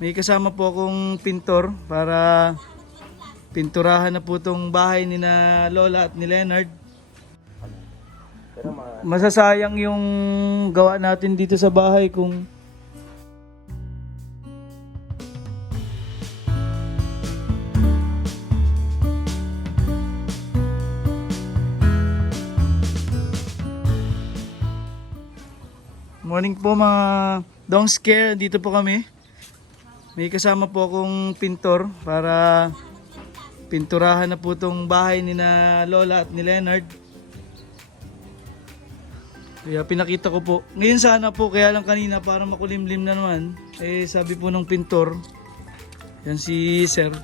May kasama po akong pintor para pinturahan na po itong bahay ni na Lola at ni Leonard. Masasayang yung gawa natin dito sa bahay kung morning po mga don't scare, dito po kami. May kasama po akong pintor para pinturahan na po itong bahay ni na Lola at ni Leonard. Kaya pinakita ko po. Ngayon sana po, kaya lang kanina para makulimlim na naman. Sabi po ng pintor, yan si Sir,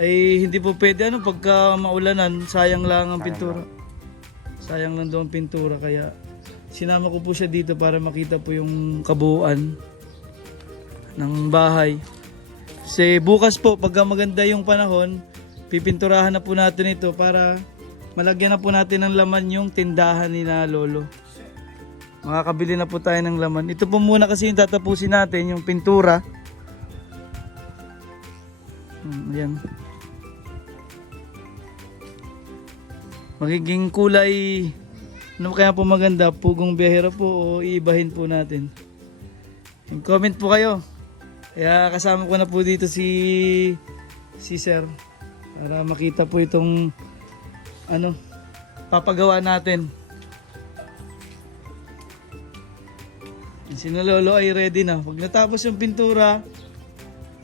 ay hindi po pwede pagka maulanan, sayang lang ang pintura. Sayang lang daw ang pintura, kaya sinama ko po siya dito para makita po yung kabuuan ng bahay. Kasi bukas po, pagka maganda yung panahon, pipinturahan na po natin ito para malagyan na po natin ng laman yung tindahan ni na Lolo. Makakabili na po tayo ng laman. Ito po muna kasi yung tatapusin natin, yung pintura. Ayan. Magiging kulay, ano kaya po maganda? Pugong biyahero po o iibahin po natin? Comment po kayo. Kaya kasama ko na po dito si Sir para makita po itong papagawa natin. Si Lolo ay ready na. Pag natapos yung pintura,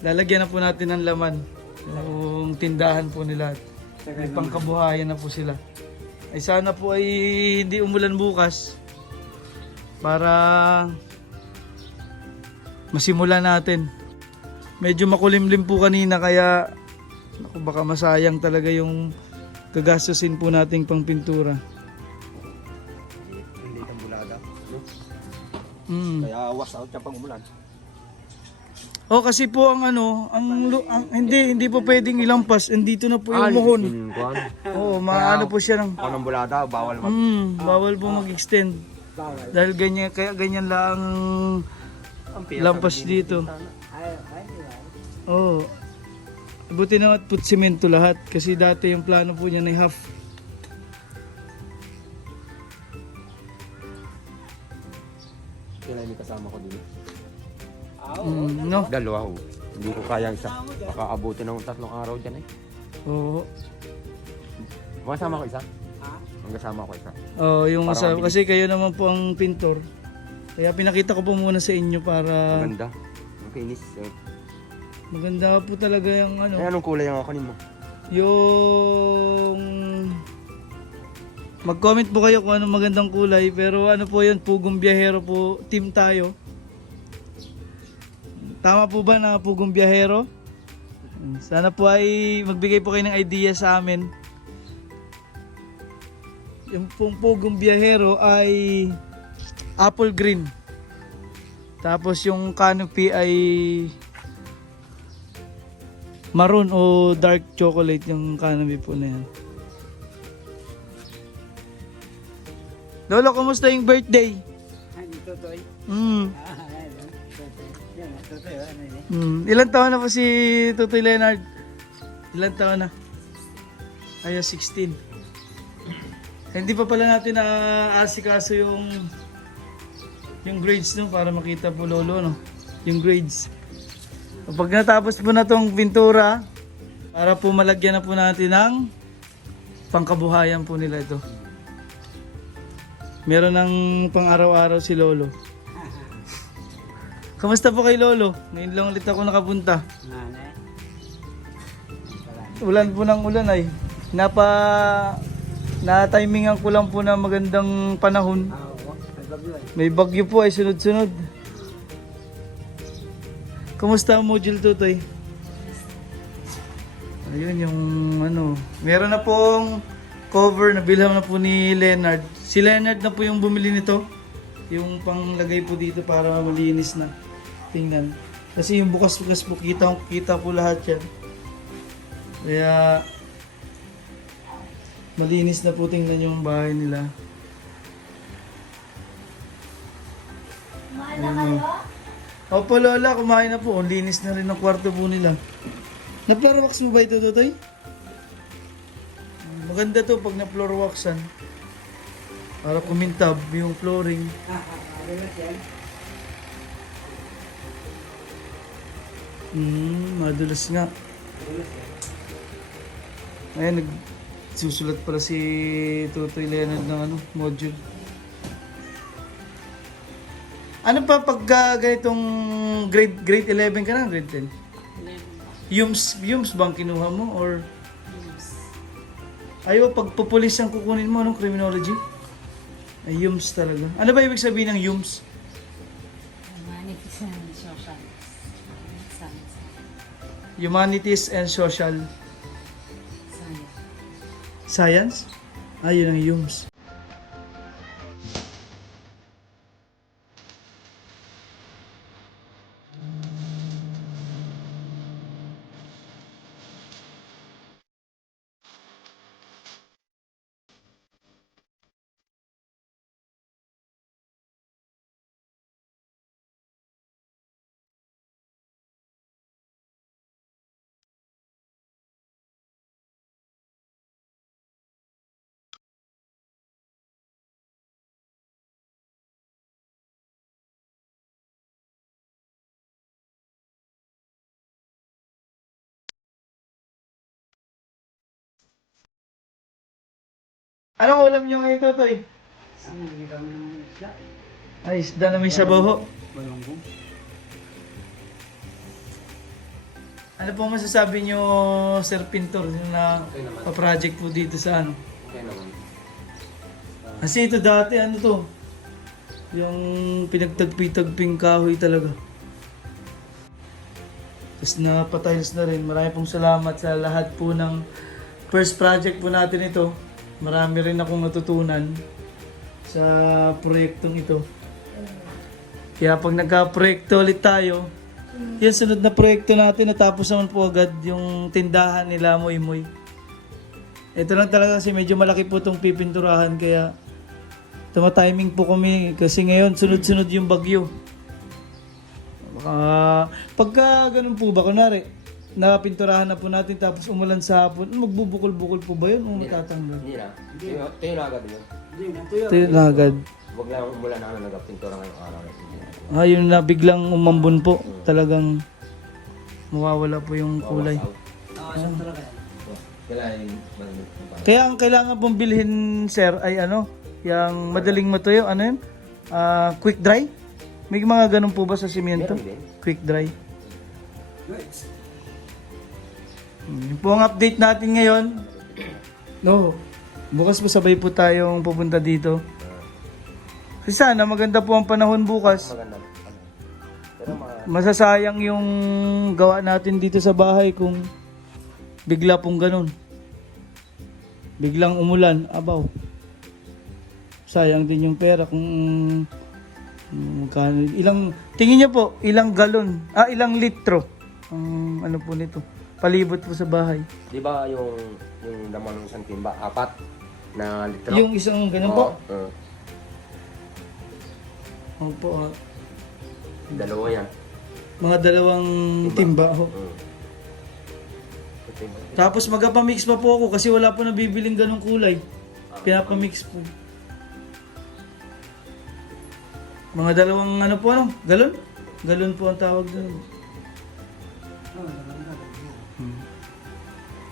lalagyan na po natin ng laman. Yung tindahan po nila. May pangkabuhayan na po sila. Ay sana po ay hindi umulan bukas para masimulan natin. Medyo makulimlim po kanina kaya baka masayang talaga yung gagastusin po nating pang pintura. Hindi kang bulada. Kaya wash out siya pang umulan. Oh, kasi po ang hindi po pwedeng ilampas. Andito na po yung muhon. Oo, maano po siya ng Anong bulada, bawal bawal po mag-extend. Dahil ganyan lang lampas dito. Oo. Buti na at put semento lahat kasi dati yung plano po niya na half. Kailan may kasama ko din. No? Dalawa ho. Hindi ko kaya isa. Baka abutin ng 3 araw dyan eh. Oo. Makasama ko isa? Magkasama ko isa. Oh, yung Para mabilis. kasi kayo naman po ang pintor. Kaya pinakita ko po muna sa inyo para Maganda. Makinis. maganda po talaga yung Ay, anong kulay ang kunin mo? yung mag-comment po kayo kung anong magandang kulay, pero ano po yun, Pugong Biyahero po, team tayo. Tama po ba na Pugong Biyahero? Sana po ay magbigay po kayo ng idea sa amin. Yung pong Pugong Biyahero ay apple green. Tapos yung canopy ay maroon o dark chocolate yung canopy po na yan. Lolo, kumusta yung birthday? Ilan taon na po si Tutoy Leonard? Ilan taon na? Ay, 16. Hindi pa pala natin na-asikaso yung grades para makita po Lolo, no? Yung grades. Pag natapos po na tong pintura, para po malagyan na po natin ng pangkabuhayan po nila ito. Meron ng pang araw-araw si Lolo. Kamusta po kay Lolo? Ngayon lang ulit ako nakapunta. Ulan po ng ulan ay. Na-timingan ko lang po na magandang panahon. May bagyo po ay sunod-sunod. Kumusta ang module Tutoy? Ayun yung meron na pong cover na bilhan na po ni Leonard. Si Leonard na po yung bumili nito. Yung panglagay po dito para malinis na. Tingnan. Kasi yung bukas-bukas po kita po lahat yan. Kaya malinis na po tingnan yung bahay nila. Opo, Lola, kumain na po. Ang linis na rin ng kwarto po nila. Na-floor wax mo ba ito, Totoy? Maganda to pag na-floor waxan. Para kumintab yung flooring. Madulas nga. Ayan, nagsusulat pala si Totoy Leonard ng ano, module. Ano pa pag ganitong grade 11 ka na, grade 10? Yums bang kinuha mo or ayaw pag pupulis ang kukunin mo ng criminology? Ay, yums talaga. Ano ba ibig sabihin ng yums? Humanities and social science. Humanities and Social Science. Science? Yun ang yums. Anong ulam nyo ngayon, Totoy? Ay, isda na may sabaw ho. Ano po masasabi nyo, Sir Pintor, yung na pa-project po dito sa ano? Okay naman. Kasi ito dati, ano to? Yung pinagtagpi-tagping kahoy talaga. Tapos napatiles na rin. Marami pong salamat sa lahat po ng first project po natin ito. Marami rin akong natutunan sa proyektong ito. Kaya pag nagka-proyekto ulit tayo, yan sunod na proyekto natin, natapos naman po agad yung tindahan nila Moy Moy. Ito lang talaga kasi medyo malaki po itong pipinturahan kaya tuma-timing po kami kasi ngayon sunod-sunod yung bagyo. Pagka ganun po ba, kunwari, napinturahan na po natin tapos umulan sa hapon, magbubukol-bukol po ba yun o matatanggal? Hindi na. Tayo na agad yun. Ito yun na agad. Huwag lang umulan na nagpintura ngayong araw. Yun na biglang umambon po. Talagang mawawala po yung kulay. Kaya ang kailangan pong bilhin, sir, ay ano, yung madaling matuyo, ano yun? Quick dry? May mga ganun po ba sa simyento? Meron din. Quick dry. Yun po ang update natin ngayon. No, bukas po sabay po tayong pupunta dito. Kasi sana maganda po ang panahon bukas. Maganda. Pero Masasayang yung gawa natin dito sa bahay kung bigla pong ganun. Biglang umulan, abaw. Sayang din yung pera kung magkano. Tingin niyo po, ilang galon, ilang litro ang ano po nito. Palibot po sa bahay. di ba yung laman ng isang timba, 4 na litro? Yung isang ganun po. Oo. Opo, Dalawa yan. mga dalawang timba ho. Timba. Tapos magpamix pa po ako kasi wala po nabibiling ganong kulay. Pinapamix po. Mga dalawang ano po ano? Galon? Galon po ang tawag doon.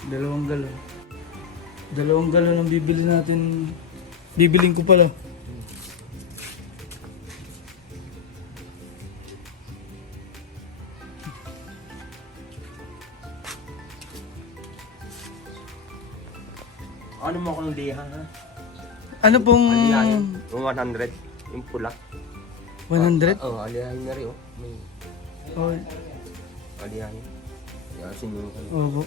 Dalawang galon. Dalawang galon ang bibili natin. Bibiling ko pala. Ano mo akong liha, ha? Ano pong Alihahin. Yung 100. Yung pula. 100? Oo, alihahin na rin, oh. May Oh, alihahin. Yasin mo kayo. opo.